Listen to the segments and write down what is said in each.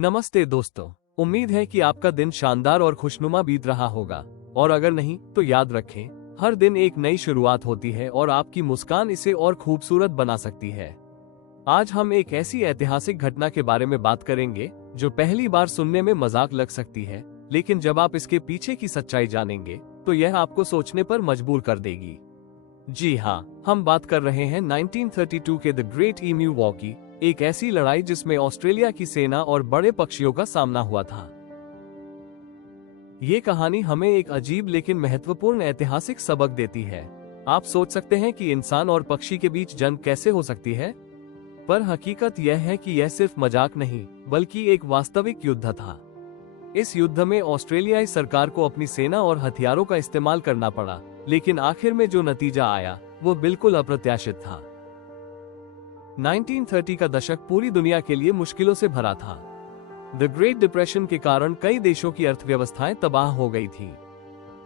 नमस्ते दोस्तों, उम्मीद है कि आपका दिन शानदार और खुशनुमा बीत रहा होगा। और अगर नहीं तो याद रखें, हर दिन एक नई शुरुआत होती है और आपकी मुस्कान इसे और खूबसूरत बना सकती है। आज हम एक ऐसी ऐतिहासिक घटना के बारे में बात करेंगे जो पहली बार सुनने में मजाक लग सकती है, लेकिन जब आप इसके पीछे की सच्चाई जानेंगे तो यह आपको सोचने पर मजबूर कर देगी। जी हाँ, हम बात कर रहे हैं 1932 के द ग्रेट ईम्यू वॉर की, एक ऐसी लड़ाई जिसमें ऑस्ट्रेलिया की सेना और बड़े पक्षियों का सामना हुआ था। ये कहानी हमें एक अजीब लेकिन महत्वपूर्ण ऐतिहासिक सबक देती है। आप सोच सकते हैं कि इंसान और पक्षी के बीच जंग कैसे हो सकती है, पर हकीकत यह है कि यह सिर्फ मजाक नहीं बल्कि एक वास्तविक युद्ध था। इस युद्ध में ऑस्ट्रेलियाई सरकार को अपनी सेना और हथियारों का इस्तेमाल करना पड़ा, लेकिन आखिर में जो नतीजा आया वो बिल्कुल अप्रत्याशित था। 1930 का दशक पूरी दुनिया के लिए मुश्किलों से भरा था। द ग्रेट डिप्रेशन के कारण कई देशों की अर्थव्यवस्थाएं तबाह हो गई थी।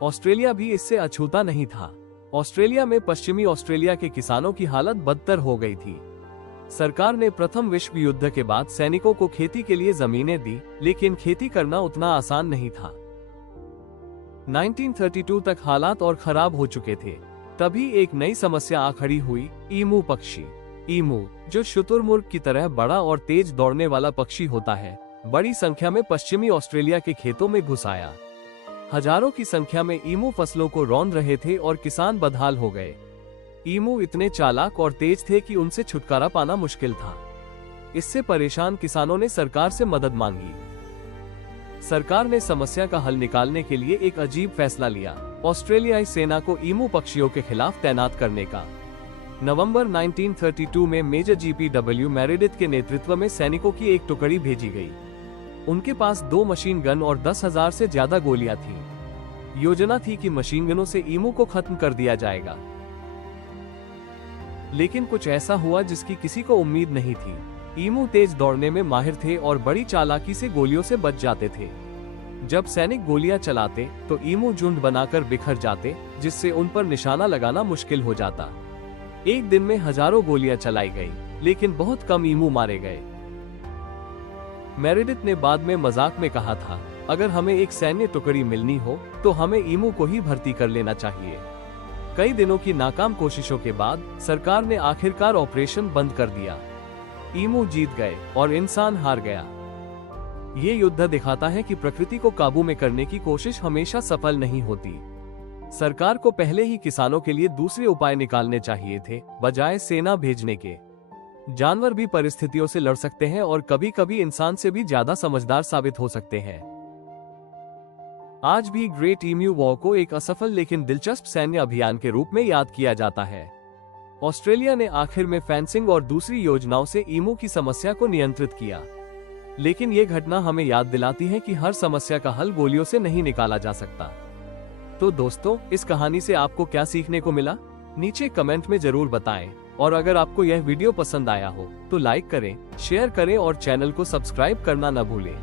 ऑस्ट्रेलिया भी इससे अछूता नहीं था। ऑस्ट्रेलिया में पश्चिमी ऑस्ट्रेलिया के किसानों की हालत बदतर हो गई थी। सरकार ने प्रथम विश्व युद्ध के बाद सैनिकों को खेती के लिए जमीनें दी, लेकिन खेती करना उतना आसान नहीं था। 1932 तक हालात और खराब हो चुके थे। तभी एक नई समस्या आ खड़ी हुई, ईमू पक्षी। ईमू, जो शुतुरमुर्ग की तरह बड़ा और तेज दौड़ने वाला पक्षी होता है, बड़ी संख्या में पश्चिमी ऑस्ट्रेलिया के खेतों में घुस आया। हजारों की संख्या में ईमू फसलों को रौंद रहे थे और किसान बदहाल हो गए। ईमू इतने चालाक और तेज थे कि उनसे छुटकारा पाना मुश्किल था। इससे परेशान किसानों ने सरकार से मदद मांगी। सरकार ने समस्या का हल निकालने के लिए एक अजीब फैसला लिया, ऑस्ट्रेलियाई सेना को ईमू पक्षियों के खिलाफ तैनात करने का। नवंबर 1932 में मेजर जीपीडब्ल्यू मेरेडिथ के नेतृत्व में सैनिकों की एक टुकड़ी भेजी गई। उनके पास 2 मशीन गन और 10,000 से ज्यादा गोलियां थीं। योजना थी कि मशीन गनों से ईमू को खत्म कर दिया जाएगा। लेकिन कुछ ऐसा हुआ जिसकी किसी को उम्मीद नहीं थी। ईमू तेज दौड़ने में माहिर थे और बड़ी चालाकी से गोलियों से बच जाते थे। जब सैनिक गोलियां चलाते तो ईमू झुंड बनाकर बिखर जाते, जिससे उन पर निशाना लगाना मुश्किल हो जाता। एक दिन में हजारों गोलियां चलाई गई, लेकिन बहुत कम ईमू मारे गए। मेरेडिथ ने बाद में मजाक में कहा था, अगर हमें एक सैन्य टुकड़ी मिलनी हो तो हमें ईमू को ही भर्ती कर लेना चाहिए। कई दिनों की नाकाम कोशिशों के बाद सरकार ने आखिरकार ऑपरेशन बंद कर दिया। ईमू जीत गए और इंसान हार गया। ये युद्ध दिखाता है कि प्रकृति को काबू में करने की कोशिश हमेशा सफल नहीं होती। सरकार को पहले ही किसानों के लिए दूसरे उपाय निकालने चाहिए थे, बजाय सेना भेजने के। जानवर भी परिस्थितियों से लड़ सकते हैं और कभी-कभी इंसान से भी ज्यादा समझदार साबित हो सकते हैं। आज भी ग्रेट ईम्यू वॉर को एक असफल लेकिन दिलचस्प सैन्य अभियान के रूप में याद किया जाता है। ऑस्ट्रेलिया ने आखिर में फेंसिंग और दूसरी योजनाओं से ईमू की समस्या को नियंत्रित किया। लेकिन ये घटना हमें याद दिलाती है कि हर समस्या का हल गोलियों से नहीं निकाला जा सकता। तो दोस्तों, इस कहानी से आपको क्या सीखने को मिला, नीचे कमेंट में जरूर बताएं। और अगर आपको यह वीडियो पसंद आया हो तो लाइक करें, शेयर करें और चैनल को सब्सक्राइब करना न भूलें।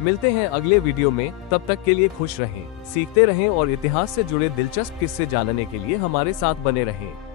मिलते हैं अगले वीडियो में, तब तक के लिए खुश रहें, सीखते रहें और इतिहास से जुड़े दिलचस्प किस्से जानने के लिए हमारे साथ बने रहें।